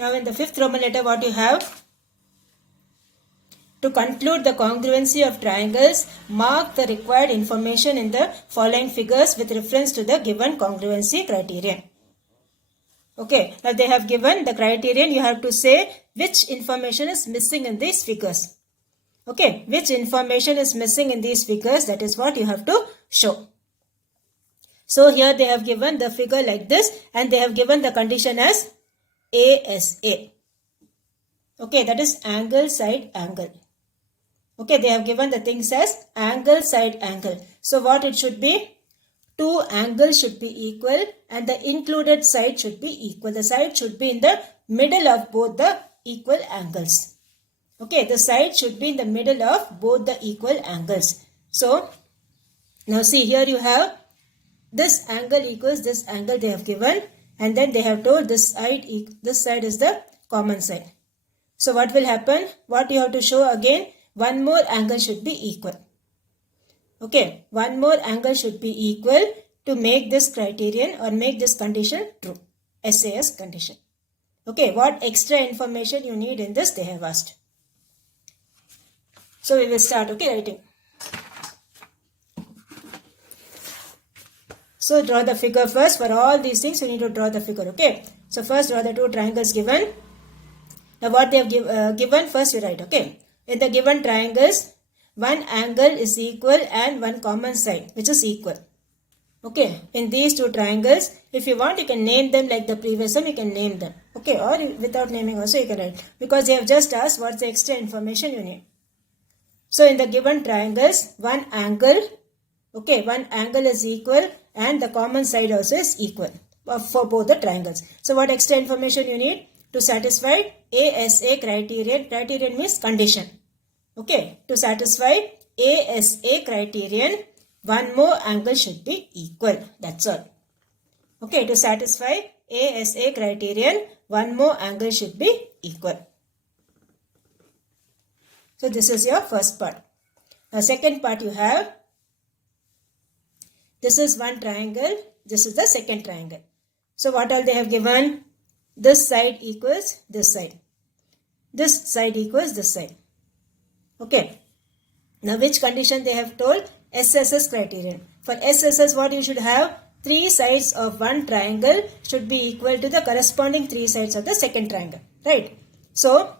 Now in the fifth Roman letter, what you have? To conclude the congruency of triangles, mark the required information in the following figures with reference to the given congruency criterion. Okay, now they have given the criterion. You have to say which information is missing in these figures. Okay, which information is missing in these figures, that is what you have to show. So here they have given the figure like this, and they have given the condition as ASA. Okay, that is angle, side, angle. Okay, they have given the things as angle, side, angle. So what it should be? Two angles should be equal and the included side should be equal. The side should be in the middle of both the equal angles. Okay, the side should be in the middle of both the equal angles. So, now see here you have this angle equals this angle they have given, and then they have told this side is the common side. So what will happen? What you have to show again? One more angle should be equal. Okay, one more angle should be equal to make this criterion or make this condition true. SAS condition. Okay, what extra information you need in this they have asked. So we will start, okay, writing. So draw the figure first. For all these things you need to draw the figure, okay. So first draw the two triangles given. Now what they have given, first you write, okay. In the given triangles, one angle is equal and one common side which is equal. Okay, in these two triangles, if you want you can name them like the previous one, you can name them. Okay, or without naming also you can write, because they have just asked what's the extra information you need. So in the given triangles, one angle is equal and the common side also is equal for both the triangles. So what extra information you need? To satisfy ASA criterion, criterion means condition. Okay, to satisfy ASA criterion, one more angle should be equal. That's all. Okay, to satisfy ASA criterion, one more angle should be equal. So this is your first part. Now second part you have, this is one triangle, this is the second triangle. So what all they have given? This side equals this side. This side equals this side. Okay. Now which condition they have told? SSS criterion. For SSS what you should have? Three sides of one triangle should be equal to the corresponding three sides of the second triangle. Right. So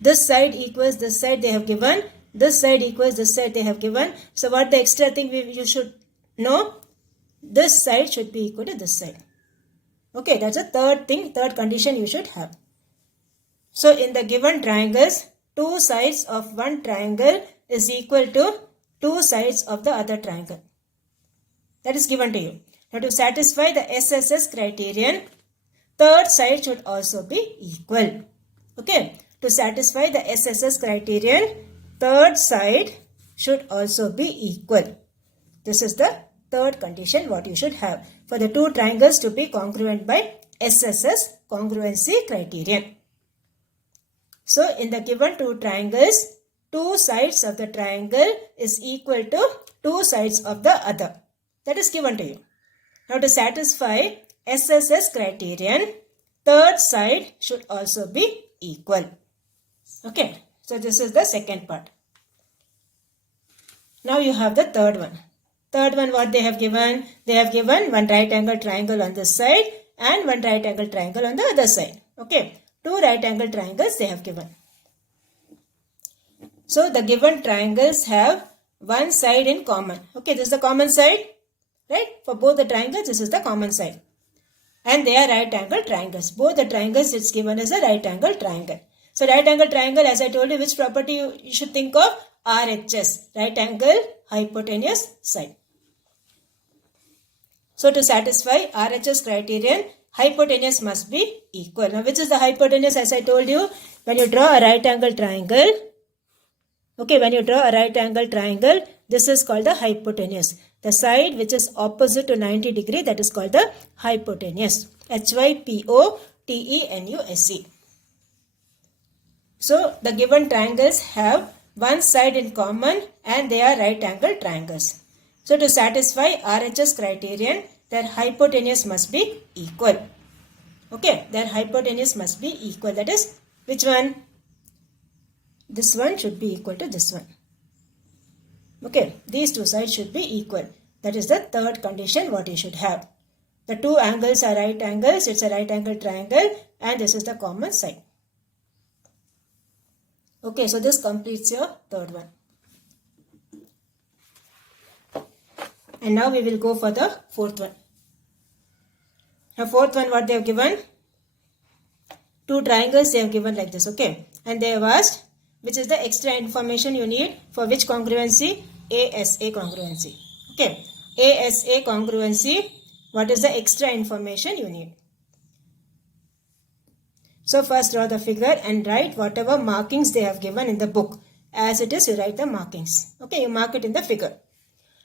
this side equals this side they have given. This side equals this side they have given. So what the extra thing you should know? This side should be equal to this side. Okay, that's a third thing, third condition you should have. So in the given triangles, two sides of one triangle is equal to two sides of the other triangle. That is given to you. Now to satisfy the SSS criterion, third side should also be equal. Okay, to satisfy the SSS criterion, third side should also be equal. This is the third condition what you should have for the two triangles to be congruent by SSS congruency criterion. So in the given two triangles, two sides of the triangle is equal to two sides of the other. That is given to you. Now to satisfy SSS criterion, third side should also be equal. Okay, so this is the second part. Now you have the third one. Third one what they have given? They have given one right angle triangle on this side and one right angle triangle on the other side. Okay, two right angle triangles they have given. So the given triangles have one side in common. Okay, this is the common side. Right? For both the triangles, this is the common side. And they are right angle triangles. Both the triangles it's given as a right angle triangle. So right angle triangle, as I told you, which property you should think of? RHS, right angle hypotenuse side. So to satisfy RHS criterion, hypotenuse must be equal. Now which is the hypotenuse? As I told you, when you draw a right angle triangle, okay, when you draw a right angle triangle, this is called the hypotenuse. The side which is opposite to 90 degree, that is called the hypotenuse. HYPOTENUSE. So the given triangles have one side in common and they are right angle triangles. So to satisfy RHS criterion, their hypotenuse must be equal. Okay, their hypotenuse must be equal. That is, which one? This one should be equal to this one. Okay, these two sides should be equal. That is the third condition what you should have. The two angles are right angles. It's a right angle triangle and this is the common side. Okay, so this completes your third one. And now we will go for the fourth one. The fourth one, what they have given? Two triangles they have given like this, okay. And they have asked, which is the extra information you need for which congruency? ASA congruency. Okay. ASA congruency, what is the extra information you need? So first draw the figure and write whatever markings they have given in the book. As it is, you write the markings. Okay, you mark it in the figure.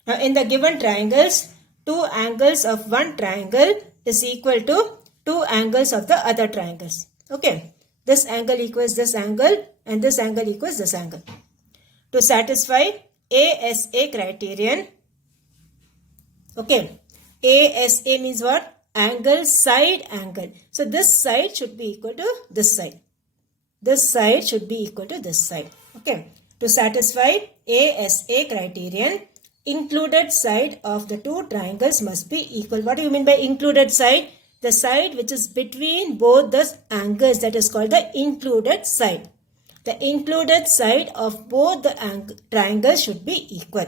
Now in the given triangles, two angles of one triangle is equal to two angles of the other triangles. Okay, this angle equals this angle and this angle equals this angle. To satisfy ASA criterion, okay, ASA means what? Angle, side, angle. So this side should be equal to this side. This side should be equal to this side. Okay, to satisfy ASA criterion, included side of the two triangles must be equal. What do you mean by included side? The side which is between both the angles, that is called the included side. The included side of both the triangles should be equal.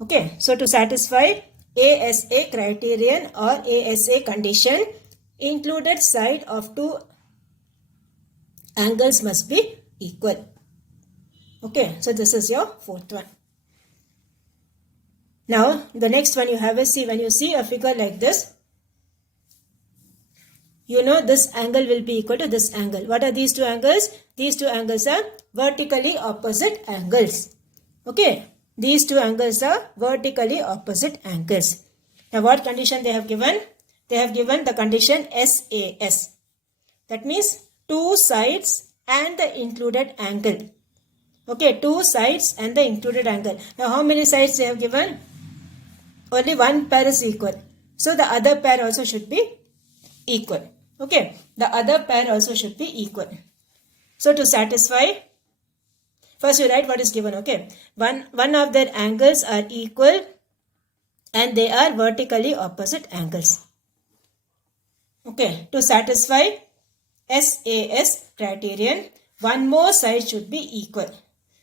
Okay, so to satisfy ASA criterion or ASA condition, included side of two angles must be equal. Okay, so this is your fourth one. Now, the next one you have is, see, when you see a figure like this, you know this angle will be equal to this angle. What are these two angles? These two angles are vertically opposite angles. Okay, these two angles are vertically opposite angles. Now, what condition they have given? They have given the condition SAS. That means two sides and the included angle. Okay, two sides and the included angle. Now, how many sides they have given? Only one pair is equal. So, the other pair also should be equal. Okay, the other pair also should be equal. So, to satisfy, first you write what is given. Okay, one of their angles are equal and they are vertically opposite angles. Okay, to satisfy SAS criterion, one more side should be equal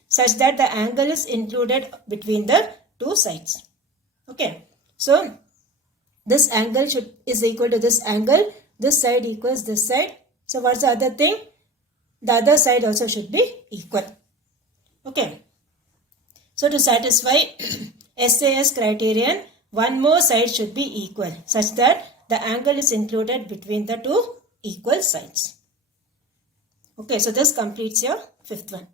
such that the angle is included between the two sides. Okay, so this angle is equal to this angle. This side equals this side. So what's the other thing? The other side also should be equal. Okay. So to satisfy SAS criterion, one more side should be equal such that the angle is included between the two equal sides. Okay, so this completes your fifth one.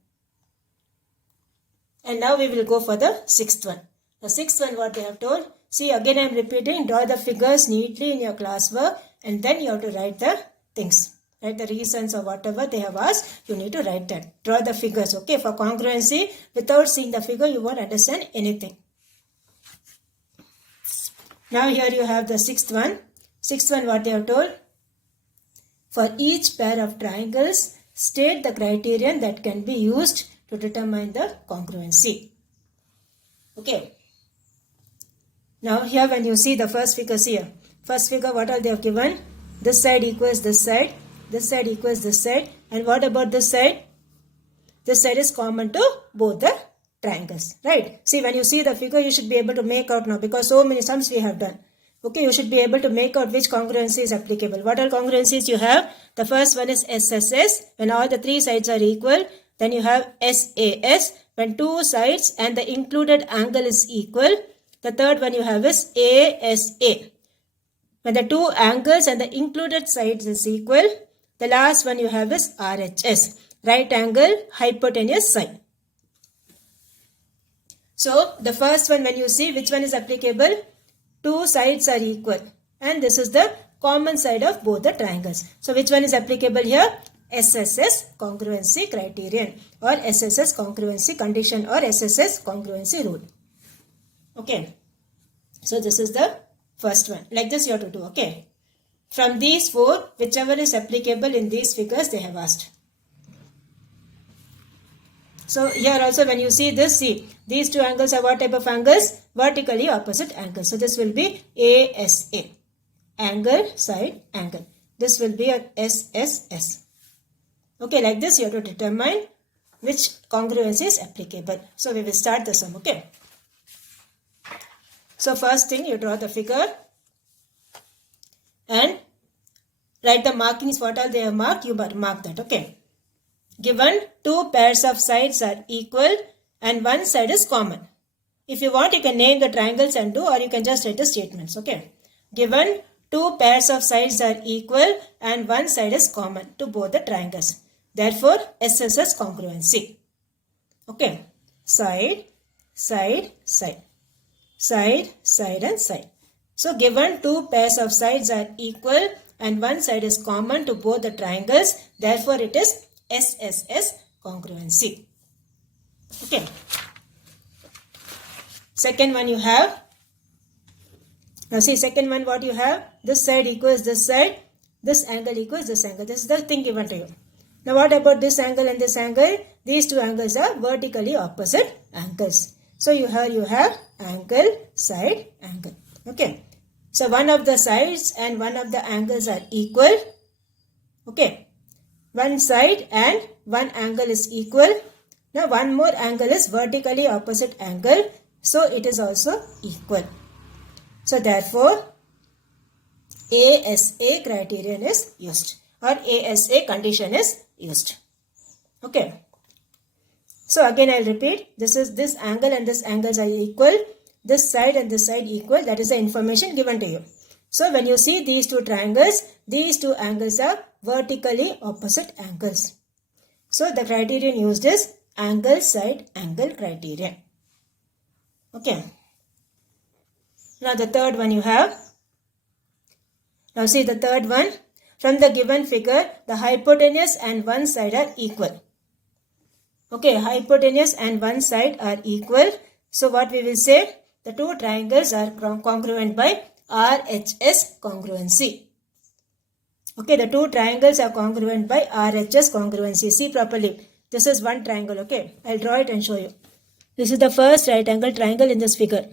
And now we will go for the sixth one. The sixth one, what they have told. See, again I am repeating, draw the figures neatly in your classwork and then you have to write the things. Write the reasons or whatever they have asked, you need to write that. Draw the figures, okay? For congruency, without seeing the figure, you won't understand anything. Now here you have the sixth one. Sixth one, what they have told. For each pair of triangles, state the criterion that can be used to determine the congruency. Okay. Now here when you see the first figures here. First figure, what all they have given? This side equals this side. This side equals this side. And what about this side? This side is common to both the triangles. Right? See, when you see the figure, you should be able to make out now because so many sums we have done. Okay, you should be able to make out which congruency is applicable. What all congruencies you have? The first one is SSS. When all the three sides are equal. Then you have SAS. When two sides and the included angle is equal. The third one you have is ASA. When the two angles and the included sides is equal. The last one you have is RHS. Right angle hypotenuse side. So the first one, when you see which one is applicable, two sides are equal. And this is the common side of both the triangles. So which one is applicable here? SSS congruency criterion or SSS congruency condition or SSS congruency rule. Okay. So this is the first one. Like this you have to do. Okay. from these four, whichever is applicable in these figures they have asked. So here also when you see this, see these two angles are what type of angles? Vertically opposite angles. So this will be ASA, angle, side, angle. This will be a SSS. Okay, like this you have to determine which congruency is applicable. So we will start the sum, okay. So first thing, you draw the figure and write the markings, what all they have marked, you mark that, okay. Given two pairs of sides are equal and one side is common. If you want, you can name the triangles and do, or you can just write the statements, okay. Given two pairs of sides are equal and one side is common to both the triangles. Therefore, SSS congruency. Okay. Side, side, side. Side, side and side. So, given two pairs of sides are equal and one side is common to both the triangles. Therefore, it is SSS congruency. Okay. Second one you have. Now see, second one what you have. This side equals this side. This angle equals this angle. This is the thing given to you. Now what about this angle and this angle? These two angles are vertically opposite angles. So you have angle, side, angle. Okay. So one of the sides and one of the angles are equal. Okay. One side and one angle is equal. Now one more angle is vertically opposite angle. So it is also equal. So therefore ASA criterion is used, or ASA condition is used. Okay. So again I will repeat. This angle and this angles are equal. This side and this side equal. That is the information given to you. So when you see these two triangles, these two angles are vertically opposite angles. So the criterion used is angle, side, angle criterion. Okay. Now the third one you have. Now see the third one. From the given figure, the hypotenuse and one side are equal. Okay, hypotenuse and one side are equal. So what we will say? The two triangles are congruent by RHS congruency. Okay, the two triangles are congruent by RHS congruency. See properly. This is one triangle, okay. I'll draw it and show you. This is the first right angle triangle in this figure.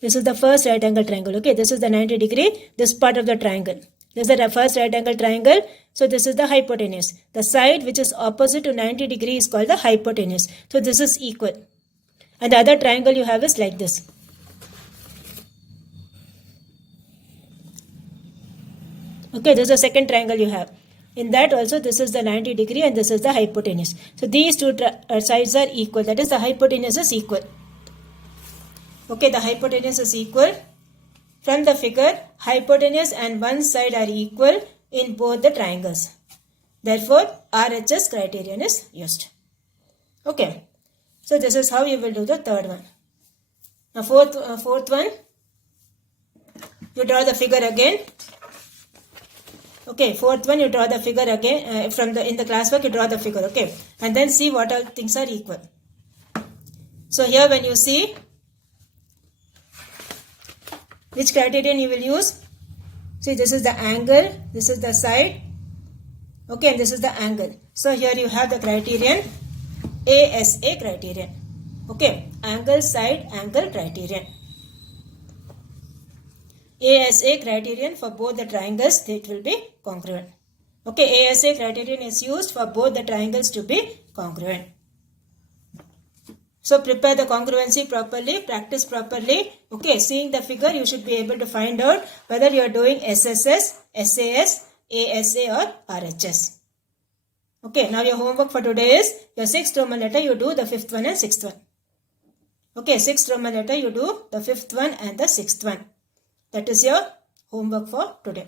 This is the first right angle triangle, okay. This is the 90 degree, this part of the triangle. This is the first right angle triangle. So this is the hypotenuse. The side which is opposite to 90 degree is called the hypotenuse. So this is equal. And the other triangle you have is like this. Okay, this is the second triangle you have. In that also this is the 90 degree and this is the hypotenuse. So these two sides are equal. That is the hypotenuse is equal. Okay, the hypotenuse is equal. From the figure, hypotenuse and one side are equal in both the triangles. Therefore, RHS criterion is used. Okay. So this is how you will do the third one. Now fourth one, you draw the figure again. Okay, fourth one you draw the figure again in the classwork you draw the figure, okay, and then see what all things are equal. So here when you see which criterion you will use, see this is the angle, this is the side, okay, and this is the angle. So here you have the criterion ASA criterion, okay, angle, side, angle criterion. ASA criterion for both the triangles, it will be congruent. Okay, ASA criterion is used for both the triangles to be congruent. So prepare the congruency properly, practice properly. Okay, seeing the figure you should be able to find out whether you are doing SSS, SAS, ASA or RHS. Okay, now your homework for today is your 6th Roman letter you do the 5th one and 6th one. Okay, 6th Roman letter you do the 5th one and the 6th one. That is your homework for today.